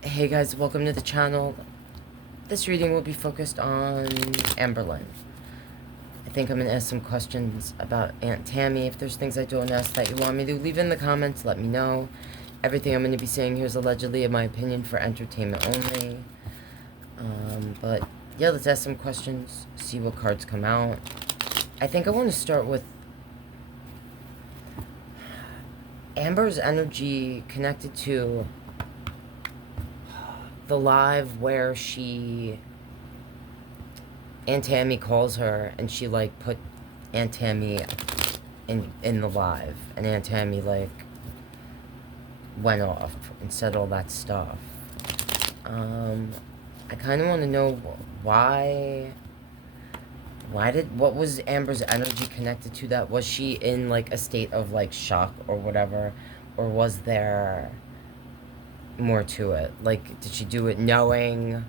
Hey guys, welcome to the channel. This reading will be focused on Amberlynn. I think I'm going to ask some questions about Aunt Tammie. If there's things I don't ask that you want me to, leave in the comments, let me know. Everything I'm going to be saying here is allegedly, in my opinion, for entertainment only. But yeah, let's ask some questions, see what cards come out. I think I want to start with Amber's energy connected to the live where Aunt Tammie calls her and she like put Aunt Tammie in the live, and Aunt Tammie like went off and said all that stuff. I kind of want to know why what was Amber's energy connected to that? Was she in like a state of like shock or whatever, or was there more to it? Like, did she do it knowing,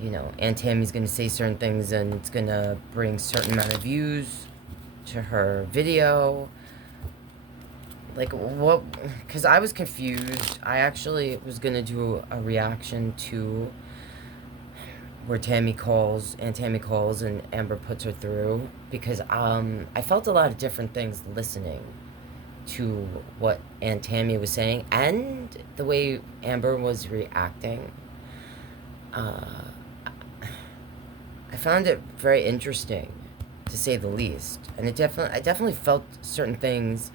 you know, Aunt Tammie's gonna say certain things and it's gonna bring certain amount of views to her video? Like, what? Because I was confused. I actually was gonna do a reaction to where Aunt Tammie calls and Amber puts her through, because I felt a lot of different things listening to what Aunt Tammie was saying and the way Amber was reacting. I found it very interesting, to say the least, and I definitely felt certain things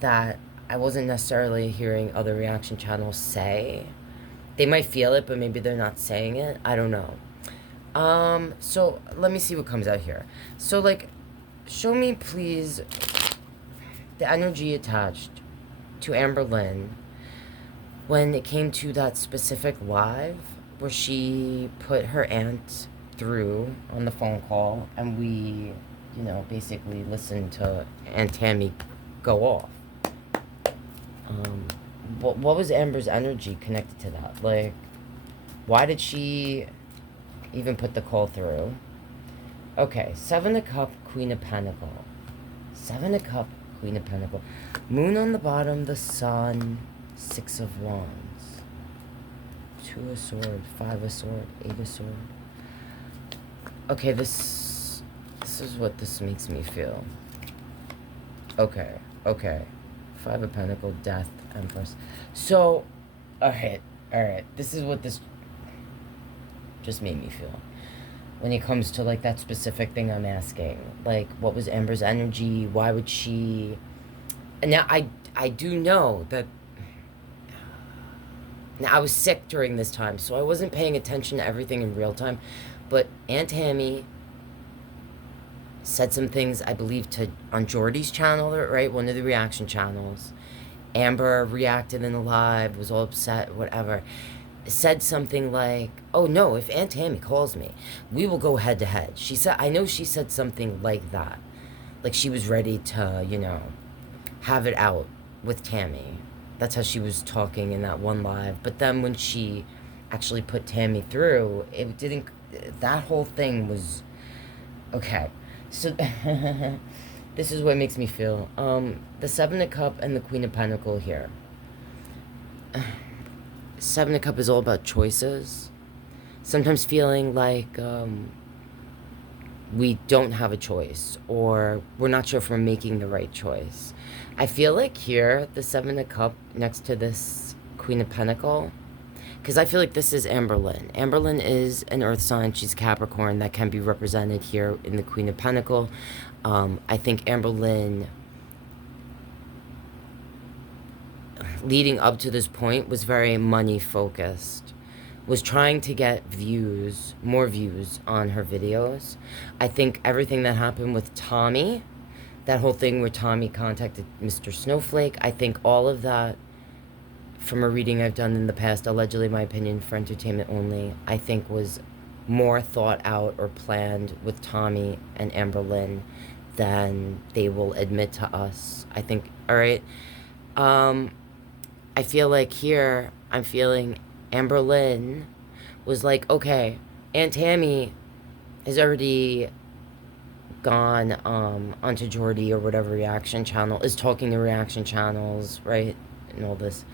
that I wasn't necessarily hearing other reaction channels say. They might feel it, but maybe they're not saying it. I don't know. So let me see what comes out here. So, like, show me, please, the energy attached to Amberlynn when it came to that specific live where she put her aunt through on the phone call, and we, you know, basically listened to Aunt Tammie go off. What was Amber's energy connected to that? Like, why did she even put the call through? Okay, Seven of Cup, Queen of Pentacle. Seven of Cup, Queen of Pentacle. Moon on the bottom, the Sun, Six of Wands. Two of Sword, Five of Sword, Eight of Sword. Okay, this is what this makes me feel. Okay. Five of Pentacle, Death, Empress. So, alright. This is what this just made me feel. When it comes to, like, that specific thing I'm asking. Like, what was Amber's energy? Why would she... And now, I do know that... Now, I was sick during this time, so I wasn't paying attention to everything in real time. But Aunt Tammie said some things, I believe, on Jordy's channel, right? One of the reaction channels. Amber reacted in the live, was all upset, whatever. Said something like, oh no, if Aunt Tammie calls me, we will go head to head. She said, I know she said something like that. Like she was ready to, you know, have it out with Tammie. That's how she was talking in that one live. But then when she actually put Tammie through, it didn't, that whole thing was, okay. So, this is what makes me feel. The Seven of Cup and the Queen of Pentacle here. Seven of Cup is all about choices. Sometimes feeling like we don't have a choice, or we're not sure if we're making the right choice. I feel like here, the Seven of Cup next to this Queen of Pentacle, because I feel like this is Amberlynn. Amberlynn is an earth sign. She's Capricorn. That can be represented here in the Queen of Pentacle. I think Amberlynn, leading up to this point, was very money focused. Was trying to get views, more views on her videos. I think everything that happened with Tammie, that whole thing where Tammie contacted Mr. Snowflake, I think all of that, from a reading I've done in the past, allegedly my opinion, for entertainment only, I think was more thought out or planned with Tammie and Amberlynn than they will admit to us. I think, alright, I feel like here, I'm feeling Amberlynn was like, okay, Aunt Tammie has already gone onto Jordy or whatever reaction channel, is talking to reaction channels, right, and all this.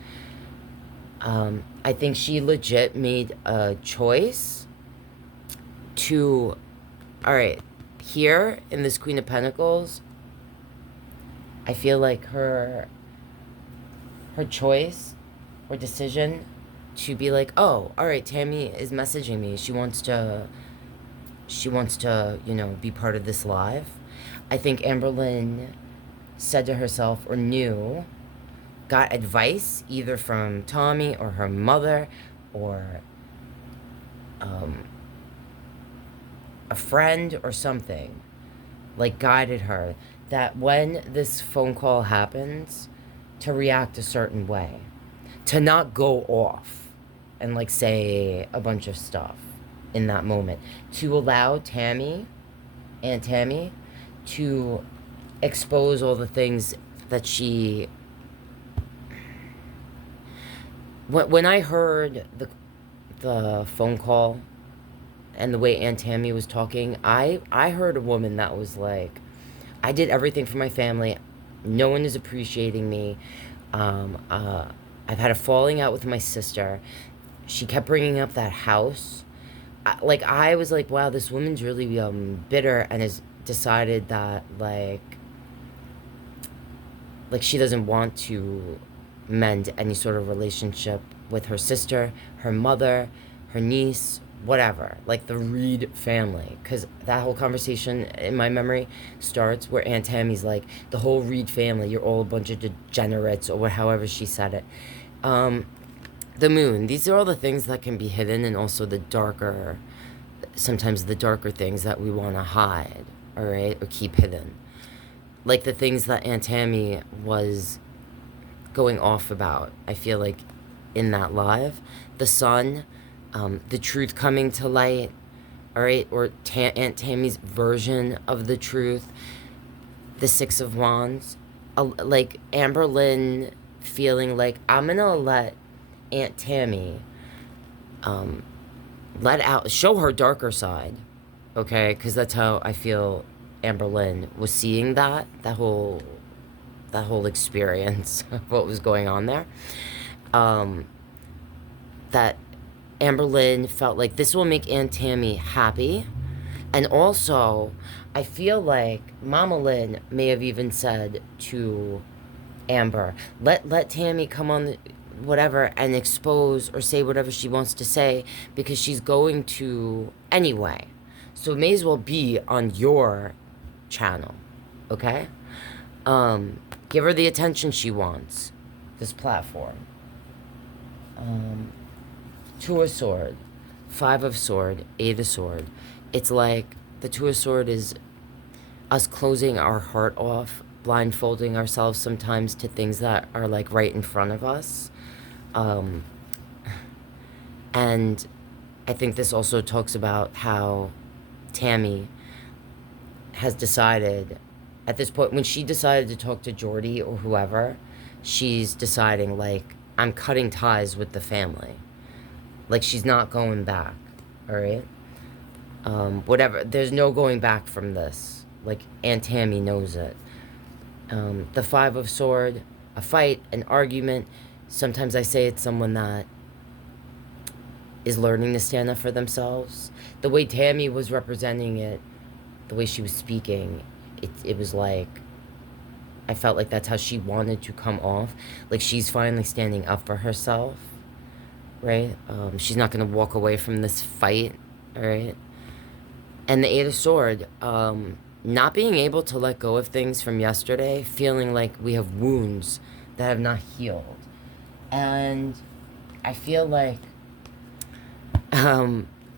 I think she legit made a choice to, all right, here in this Queen of Pentacles, I feel like her choice or decision to be like, oh, all right, Tammie is messaging me. She wants to, you know, be part of this live. I think Amberlynn said to herself or knew, got advice either from Tammie or her mother or a friend or something, like guided her that when this phone call happens, to react a certain way, to not go off and like say a bunch of stuff in that moment, to allow Aunt Tammie, to expose all the things that she. When I heard the phone call and the way Aunt Tammie was talking, I heard a woman that was like, I did everything for my family. No one is appreciating me. I've had a falling out with my sister. She kept bringing up that house. I was like, wow, this woman's really bitter and has decided that like she doesn't want to mend any sort of relationship with her sister, her mother, her niece, whatever, like the Reid family. Because that whole conversation in my memory starts where Aunt Tammie's like, the whole Reid family, you're all a bunch of degenerates, or however she said it. The moon, these are all the things that can be hidden, and also the darker, sometimes the darker things that we want to hide, all right, or keep hidden. Like the things that Aunt Tammie was going off about, I feel like, in that live. The sun, the truth coming to light, all right, or Aunt Tammie's version of the truth. The Six of Wands, like Amberlynn feeling like, I'm gonna let Aunt Tammie show her darker side, okay? Because that's how I feel Amberlynn was seeing that whole experience of what was going on there. That Amberlynn felt like this will make Aunt Tammie happy. And also, I feel like Mamalyn may have even said to Amber, let Tammie come on whatever and expose or say whatever she wants to say, because she's going to anyway. So it may as well be on your channel, okay? Give her the attention she wants. This platform. Two of Sword, Five of Sword, Eight of Sword. It's like the Two of Sword is us closing our heart off, blindfolding ourselves sometimes to things that are like right in front of us. And I think this also talks about how Tammie has decided at this point, when she decided to talk to Jordy or whoever, she's deciding like, I'm cutting ties with the family. Like she's not going back, all right? Whatever, there's no going back from this. Like Aunt Tammie knows it. The Five of Sword, a fight, an argument. Sometimes I say it's someone that is learning to stand up for themselves. The way Tammie was representing it, the way she was speaking, it was like, I felt like that's how she wanted to come off. Like she's finally standing up for herself, right? She's not going to walk away from this fight, all right? And the Eight of Sword, not being able to let go of things from yesterday, feeling like we have wounds that have not healed. And I feel like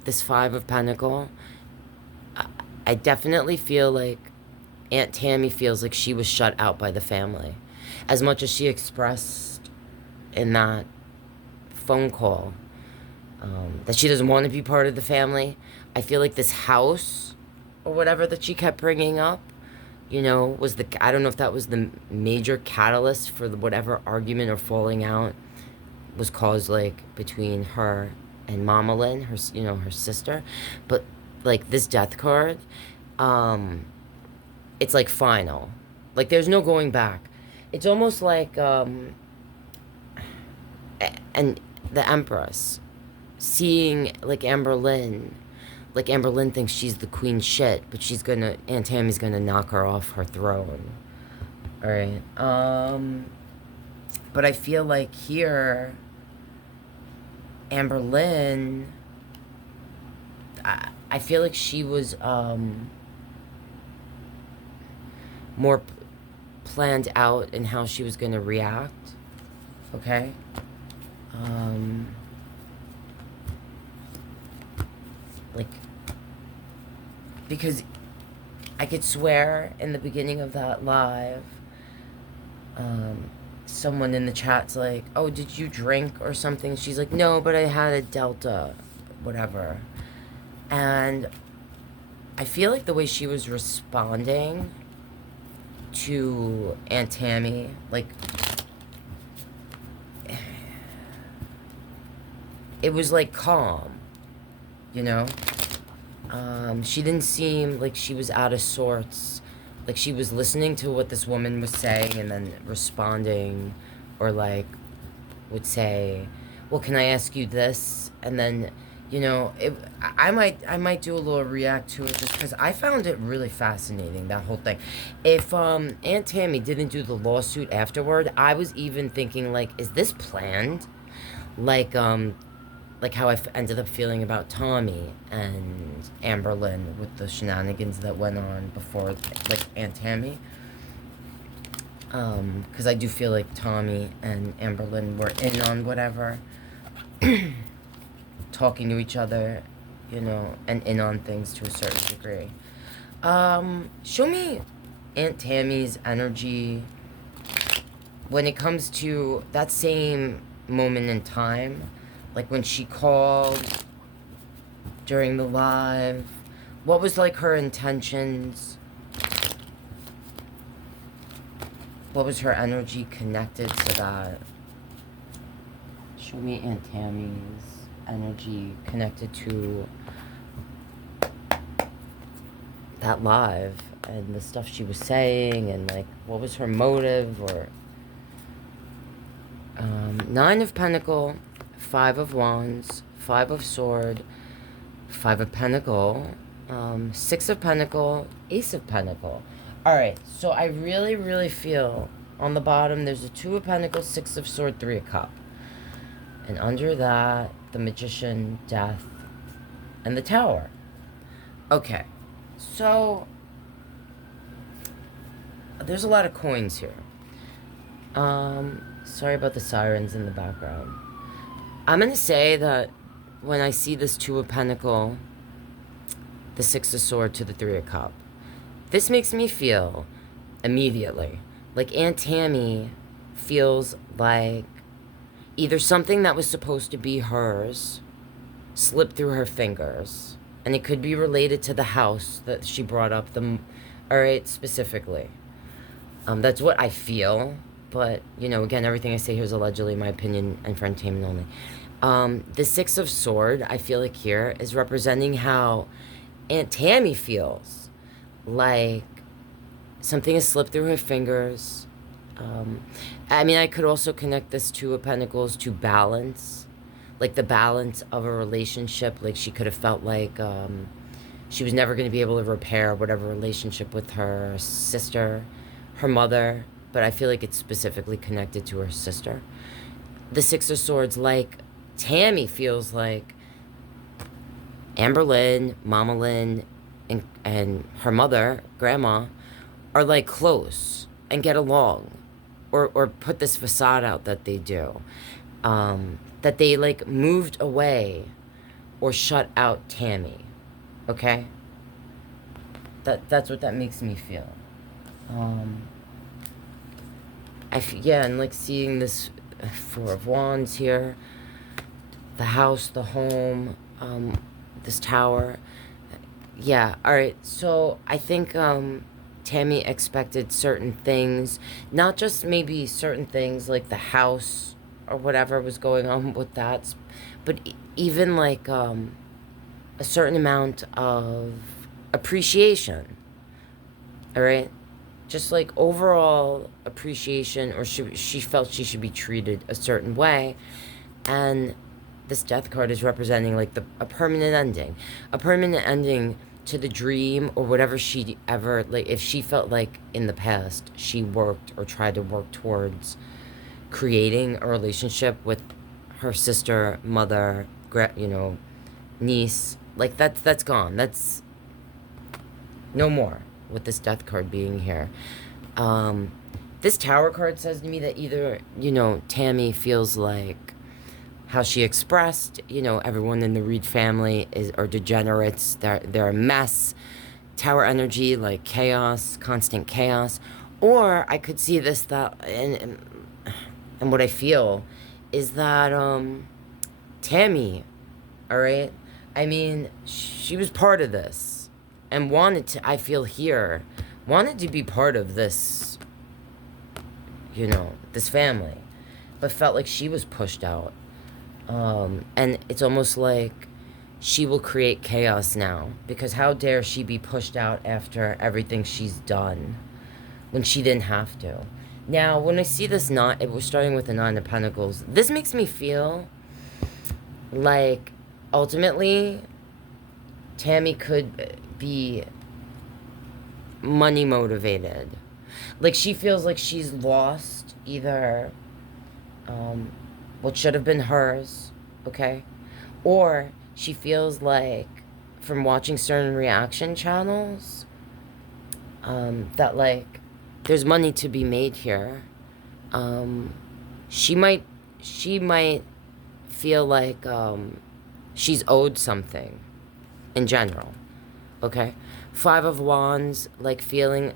this Five of Pentacles, I definitely feel like Aunt Tammie feels like she was shut out by the family. As much as she expressed in that phone call that she doesn't want to be part of the family, I feel like this house or whatever that she kept bringing up, you know, was I don't know if that was the major catalyst for whatever argument or falling out was caused, like, between her and Mamalyn, her sister. But, like, this death card, it's, like, final. Like, there's no going back. It's almost like, and the Empress, seeing, like, Amberlynn. Like, Amberlynn thinks she's the queen shit, but Aunt Tammie's gonna knock her off her throne. Alright, but I feel like here, Amberlynn, I feel like she was, more planned out in how she was gonna react, okay? Like, because I could swear in the beginning of that live, someone in the chat's like, oh, did you drink or something? She's like, no, but I had a Delta, whatever. And I feel like the way she was responding to Aunt Tammie, like, it was like calm, you know? She didn't seem like she was out of sorts. Like, she was listening to what this woman was saying and then responding, or like would say, well, can I ask you this? And then, you know, I might do a little react to it, just because I found it really fascinating, that whole thing. If Aunt Tammie didn't do the lawsuit afterward, I was even thinking, like, is this planned? Like how I ended up feeling about Tammie and Amberlynn with the shenanigans that went on before, like, Aunt Tammie. Because I do feel like Tammie and Amberlynn were in on whatever. Talking to each other, you know, and in on things to a certain degree. Show me Aunt Tammie's energy when it comes to that same moment in time. Like, when she called during the live, what was, like, her intentions? What was her energy connected to that? Show me Aunt Tammie's energy connected to that live and the stuff she was saying, and, like, what was her motive? Or 9 of Pentacle, 5 of Wands, 5 of Sword, 5 of Pentacle, 6 of Pentacle, Ace of Pentacle. Alright, so I really, really feel on the bottom there's a 2 of Pentacles, 6 of Sword, 3 of Cup. And under that, the Magician, Death, and the Tower. Okay, so there's a lot of coins here. Sorry about the sirens in the background. I'm going to say that when I see this 2 of Pentacle, the 6 of Sword to the 3 of Cup, this makes me feel immediately like Aunt Tammie feels like either something that was supposed to be hers slipped through her fingers, and it could be related to the house that she brought up, alright, specifically. That's what I feel. But, you know, again, everything I say here is allegedly my opinion and for entertainment only. The 6 of Sword, I feel like here, is representing how Aunt Tammie feels. Like something has slipped through her fingers. I mean, I could also connect this 2 of Pentacles to balance. Like the balance of a relationship. Like she could have felt like she was never going to be able to repair whatever relationship with her sister, her mother. But I feel like it's specifically connected to her sister. The 6 of Swords, like Tammie feels like Amberlynn, Mamalyn, and her mother, Grandma, are like close and get along, or put this facade out that they do, that they like moved away or shut out Tammie. Okay, that's what that makes me feel. Yeah, and like seeing this 4 of Wands here, the house, the home, this tower. Yeah, alright, so I think Tammie expected certain things, not just maybe certain things like the house or whatever was going on with that, but even like a certain amount of appreciation, alright? Just like overall appreciation, or she felt she should be treated a certain way. And this death card is representing like a permanent ending. A permanent ending to the dream or whatever she ever, like if she felt like in the past she worked or tried to work towards creating a relationship with her sister, mother, niece, like that's gone. That's no more with this death card being here. This Tower card says to me that either, Tammie feels like how she expressed, everyone in the Reid family are degenerates. They're a mess. Tower energy, like chaos, constant chaos. Or I could see this, and what I feel is that Tammie, all right? I mean, she was part of this and wanted to, I feel here, wanted to be part of this, this family, but felt like she was pushed out. And it's almost like she will create chaos now, because how dare she be pushed out after everything she's done when she didn't have to. Now, when I see this it was starting with the Nine of Pentacles, this makes me feel like ultimately Tammie could be money motivated. Like she feels like she's lost either what should have been hers, okay? Or she feels like, from watching certain reaction channels, that like there's money to be made here. She might feel like she's owed something in general, okay? Five of Wands, like feeling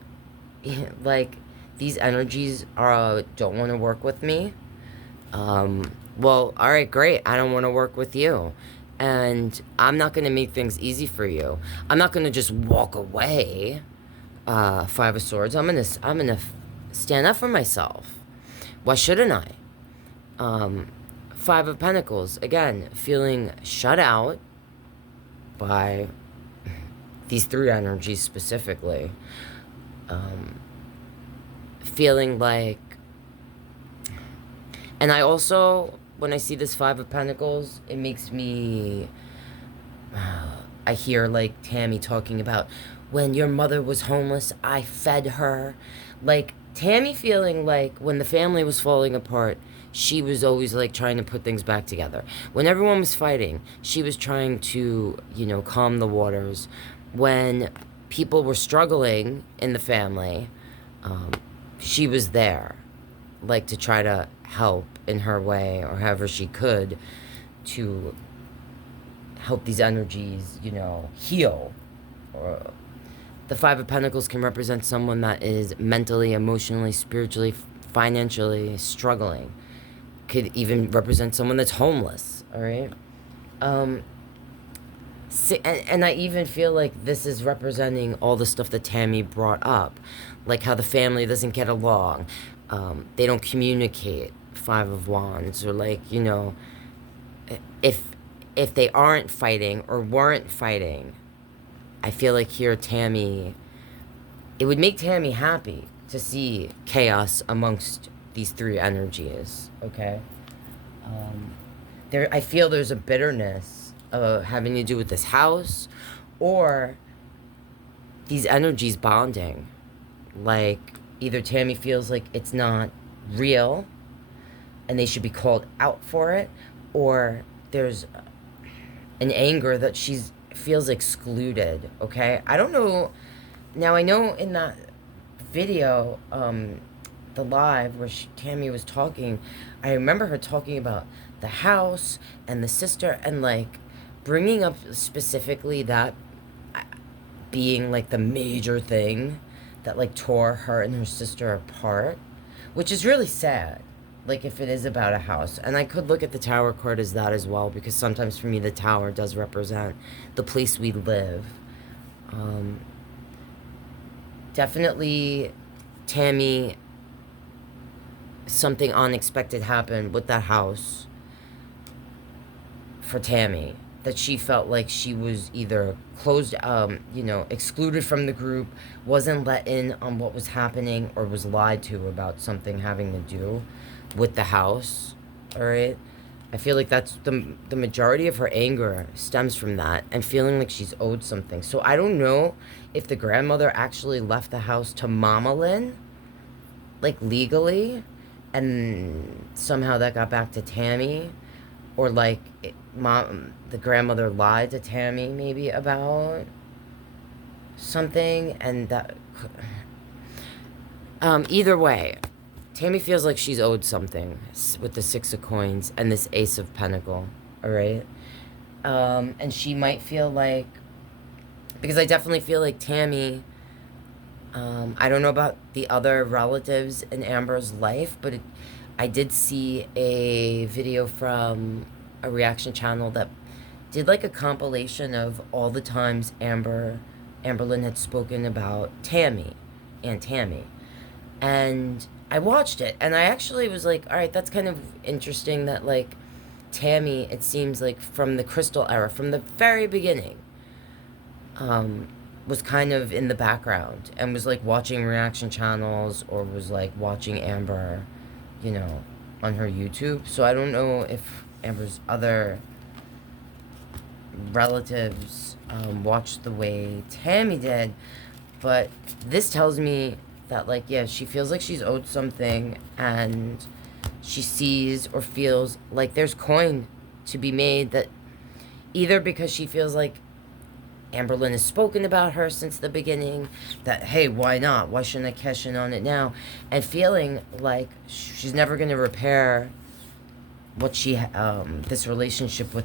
like these energies don't want to work with me. Well, all right, great. I don't want to work with you. And I'm not going to make things easy for you. I'm not going to just walk away. Five of Swords. I'm gonna stand up for myself. Why shouldn't I? Five of Pentacles. Again, feeling shut out by these three energies specifically. Feeling like, and I also, when I see this Five of Pentacles, it makes me, I hear like Tammie talking about, when your mother was homeless, I fed her. Like Tammie feeling like when the family was falling apart, she was always like trying to put things back together. When everyone was fighting, she was trying to, calm the waters. When people were struggling in the family, she was there, like to try to help in her way or however she could to help these energies, heal. Or the Five of Pentacles can represent someone that is mentally, emotionally, spiritually, financially struggling. Could even represent someone that's homeless, all right? And I even feel like this is representing all the stuff that Tammie brought up, like how the family doesn't get along, they don't communicate, Five of Wands, or like, if they aren't fighting or weren't fighting, I feel like here Tammie, it would make Tammie happy to see chaos amongst these three energies, okay? I feel there's a bitterness having to do with this house or these energies bonding. Like either Tammie feels like it's not real and they should be called out for it, or there's an anger that she feels excluded, okay? I don't know. Now I know in that video, the live where Tammie was talking, I remember her talking about the house and the sister and like bringing up specifically that being like the major thing that like tore her and her sister apart, which is really sad, like if it is about a house. And I could look at the Tower card as that as well, because sometimes for me the Tower does represent the place we live. Definitely Tammie, something unexpected happened with that house for Tammie, that she felt like she was either closed, excluded from the group, wasn't let in on what was happening, or was lied to about something having to do with the house, all right? I feel like that's the majority of her anger stems from that and feeling like she's owed something. So I don't know if the grandmother actually left the house to Mamalyn, like legally, and somehow that got back to Tammie, or like the grandmother lied to Tammie maybe about something, and that either way, Tammie feels like she's owed something with the Six of Coins and this Ace of Pentacle, all right? And she might feel like, because I definitely feel like Tammie, I don't know about the other relatives in Amber's life, but I did see a video from a reaction channel that did like a compilation of all the times Amberlynn had spoken about Tammie and Tammie. And I watched it, and I actually was like, all right, that's kind of interesting that, like, Tammie, it seems like from the Crystal era, from the very beginning, was kind of in the background and was, like, watching reaction channels or was, like, watching Amber, you know, on her YouTube. So I don't know if Amber's other relatives watched the way Tammie did, but this tells me that, like, yeah, she feels like she's owed something, and she sees or feels like there's coin to be made, that either because she feels like Amberlynn has spoken about her since the beginning, that, hey, why not? Why shouldn't I cash in on it now? And feeling like she's never going to repair what this relationship with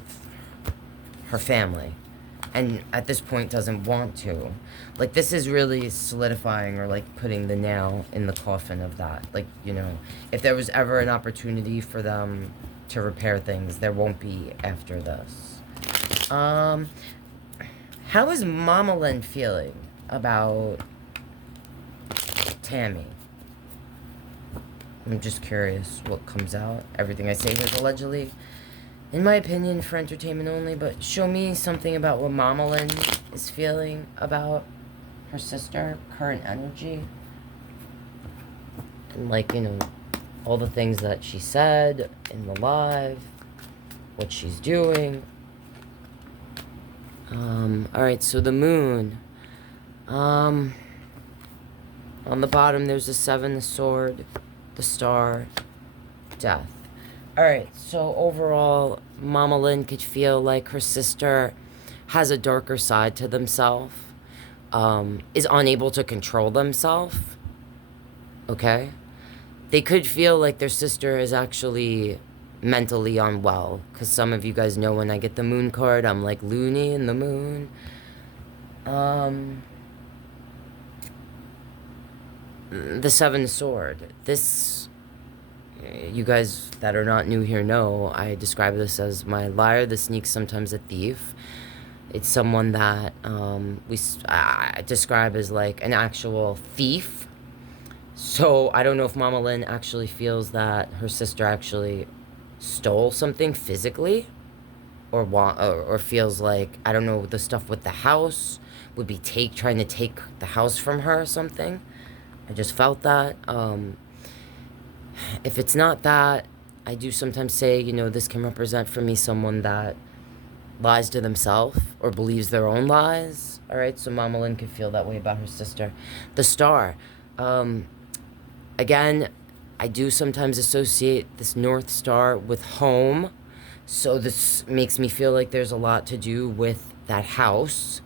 her family. And at this point doesn't want to. Like, this is really solidifying or, like, putting the nail in the coffin of that. Like, you know, if there was ever an opportunity for them to repair things, there won't be after this. How is Mamalyn feeling about Tammie? I'm just curious what comes out. Everything I say here is allegedly, in my opinion, for entertainment only, but show me something about what Mamalyn is feeling about her sister, current energy. And, like, you know, all the things that she said in the live, what she's doing. Alright, so the moon. On the bottom, there's the Seven, the Sword, the Star, Death. Alright, so overall, Mamalyn could feel like her sister has a darker side to themselves, is unable to control themselves, okay? They could feel like their sister is actually mentally unwell, because some of you guys know when I get the moon card, I'm like loony in the moon. The Seven Sword. This, you guys that are not new here know, I describe this as my liar, the sneak, sometimes a thief. It's someone that I describe as like an actual thief. So I don't know if Mamalyn actually feels that her sister actually stole something physically, or feels like, I don't know, the stuff with the house would be trying to take the house from her or something. I just felt that. If it's not that, I do sometimes say, you know, this can represent for me someone that lies to themselves or believes their own lies. All right, so Mamalyn could feel that way about her sister. The Star. Again, I do sometimes associate this North Star with home. So this makes me feel like there's a lot to do with that house.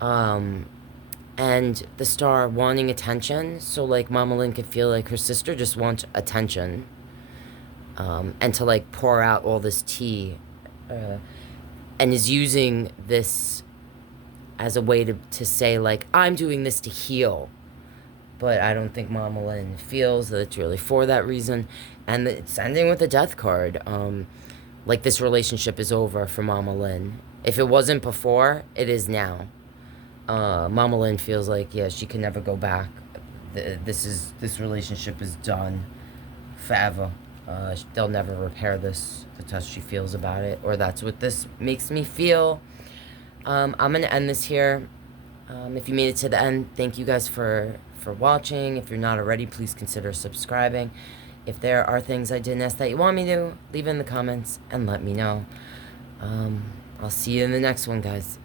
And the Star wanting attention. So, like, Mamalyn could feel like her sister just wants attention. And to, like, pour out all this tea. And is using this as a way to say, like, I'm doing this to heal. But I don't think Mamalyn feels that it's really for that reason. And it's ending with a Death card. Like, this relationship is over for Mamalyn. If it wasn't before, it is now. Mamalyn feels like, yeah, she can never go back. This relationship is done forever. They'll never repair this. That's how she feels about it, or that's what this makes me feel. I'm gonna end this here. If you made it to the end, thank you guys for watching. If you're not already, please consider subscribing. If there are things I didn't ask that you want me to, leave it in the comments and let me know. I'll see you in the next one, guys.